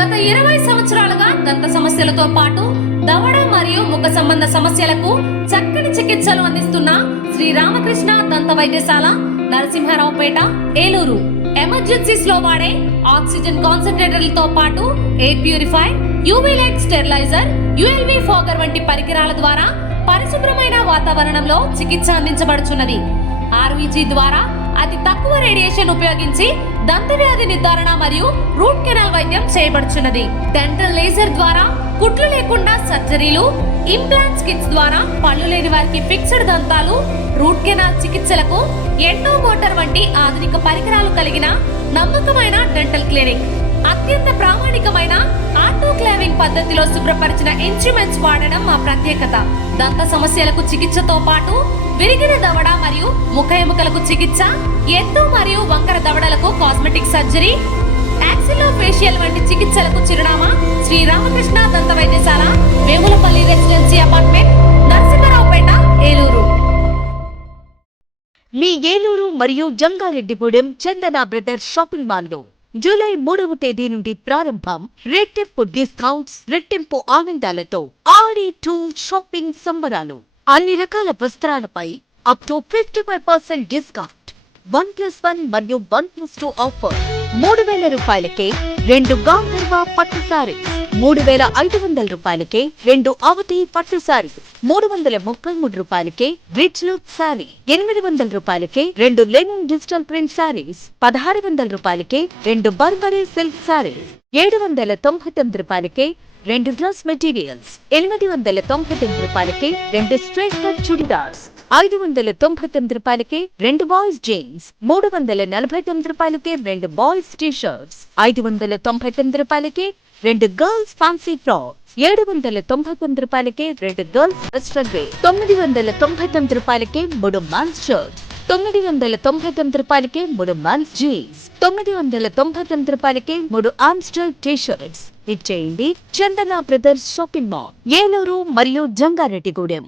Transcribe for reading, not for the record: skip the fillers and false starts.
గత 20 సంవత్సరాలుగా దంత సమస్యలతో పాటు దవడ మరియు ముఖ సంబంధ సమస్యలకు చక్కని చికిత్సలు అందిస్తున్న శ్రీ రామకృష్ణ దంత వైద్యశాల, నరసింహారావుపేట, ఏలూరు. ఎమర్జెన్సీస్ లో వాడే ఆక్సిజన్ కాన్సంట్రేటర్లతో పాటు air purifier, UV light steriliser, ULV fogger వంటి పరికరాల ద్వారా పరిశుభ్రమైన వాతావరణంలో చికిత్స అందించబడుచున్నది. ఆర్వీజీ ద్వారా అతి తక్కువ రేడియేషన్ ఉపయోగించి దంత వ్యాధి నిర్ధారణ మరియు రూట్ కెనాల్ వైద్యం చేయబడుచున్నది. డెంటల్ లేజర్ ద్వారా కుట్లు లేకుండా సర్జరీలు, ఇంప్లాంట్స్ కిట్స్ ద్వారా పళ్ళు లేని వారికి ఫిక్స్డ్ దంతాలు, రూట్ కెనాల్ చికిత్సలకు ఎండో మోటార్ వంటి ఆధునిక పరికరాలు కలిగిన నమ్మకమైన డెంటల్ క్లినిక్. అత్యంత ప్రామాణికమైన ఆటోక్లావింగ్ పద్ధతిలో శుభ్రపరిచిన ఇన్స్ట్రుమెంట్స్ వాడడం మా ప్రత్యేకత. దంత సమస్యలకు చికిత్సతో పాటు విరిగిన దవడ మరియు ముఖ ఎముకలకు చికిత్స, ఎత్తు మరియు వంకర దవడలకు కాస్మెటిక్ సర్జరీ, యాక్సిలోఫేషియల్ వంటి చికిత్సలకు చిరునామా శ్రీ రామకృష్ణ దంత వైద్యశాల, వేములపల్లి రెసిడెన్సీ అపార్ట్మెంట్, నరసింహారావుపేట, ఏలూరు. మీ ఏలూరు మరియు జంగారెడ్డిగూడెం చందన బ్రదర్స్ షాపింగ్ మాల్లో జూలై 3వ తేదీ నుండి ప్రారంభం. రెట్టింపు డిస్కౌంట్స్, రెట్టింపు ఆనందాలతో ఆడి 2 షాపింగ్ సంబరాలు. అన్ని రకాల వస్త్రాలపై అప్ టు 55% డిస్కౌంట్. 1+1 మరియు 1+2 ఆఫర్. 3,000 రూపాయలకే 2 గాంధర్వ పట్టు సారీస్, 3,500 రూపాయలకే 2 అవతి పట్టు సారీస్, 333 రూపాయలకే రిచ్ లుక్ సారీ, 800 రూపాయలకే 2 లెనిన్ డిజిటల్ ప్రింట్ సారీస్, 1,600 రూపాయలకే 2 బర్బరీ సిల్క్ సారీస్, 799 రూపాయలకే 2 డ్రెస్ మెటీరియల్స్, 899 రూపాయలకే 2 స్ట్రైట్ కట్ చుడిదార్స్, 599 రూపాయలకే 2 బాయ్స్ జీన్స్, 349 రూపాయలకే 2 బాయ్స్ టీ షర్ట్స్, 599 రూపాయలకే 2 గర్ల్స్ ఫ్యాన్సీ ఫ్రాక్, 799 రూపాయలకే 2 గర్ల్స్ వెస్ట్రన్ వేర్, 999 రూపాయలకే 3 మెన్స్ షర్ట్, 999 రూపాయలకే 3 మెన్స్ జీన్స్, 999 రూపాయలకే 3 ఆమ్స్టర్ టీ షర్ట్స్. ఇచ్చేయండి చందన బ్రదర్స్ షాపింగ్ మాల్, ఏలూరు మరియు జంగారెడ్డిగూడెం.